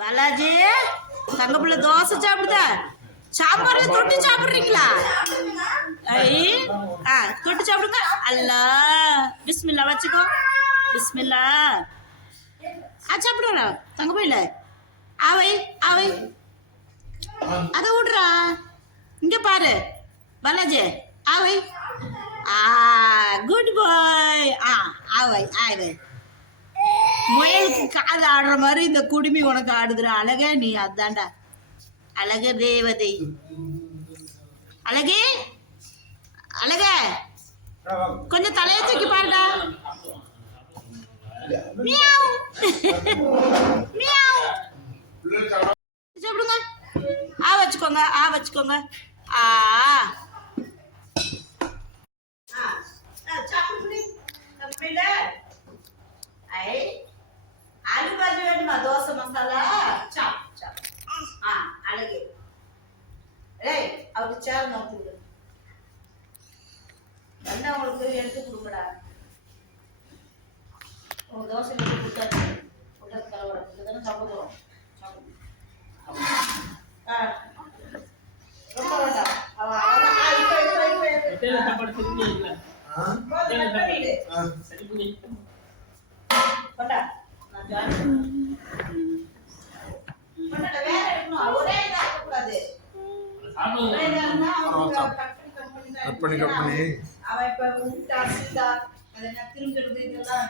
பாலாஜி தங்க பிள்ளை தோசை சாப்பிடுதா? சாப்பாடுல தொட்டு சாப்பிடுறீங்களா? தொட்டு சாப்பிடுங்க. அல்லா பிஸ்மில்லா வச்சுக்கோ. பிஸ்மில்லா. சாப்பிடுறா தங்க பிள்ளைல. ஆவை ஆவை அதை விடுறா. இங்க பாரு பாலாஜி. ஆவை. குட் பாய். ஆவை ஆவை. முயலுக்கு காது ஆடுற மாதிரி இந்த குடுமி உனக்கு ஆடுதுற. அழகே நீ அதான்டா அழக தேவதை. அழகே அழக கொஞ்சம் தலையை தூக்கி பாருடா. சாப்பிடுங்க. வச்சுக்கோங்க. வச்சுக்கோங்க. ஆலு பாஜி வேணுமா? தோசை மசாலா சாப் சாப். அழகு. ஏய் அவருக்கு சேர் நோக்கி விடு. என்ன உங்களுக்கு எடுத்து கொடுக்கடா. உங்க தோசை எடுத்து கொடுத்தாச்சு. உடல் கலவரம் தானே சாப்பிடுறோம். ரொம்ப வேண்டாம். கற்பனை அவன் இப்ப திரும்பி இதெல்லாம்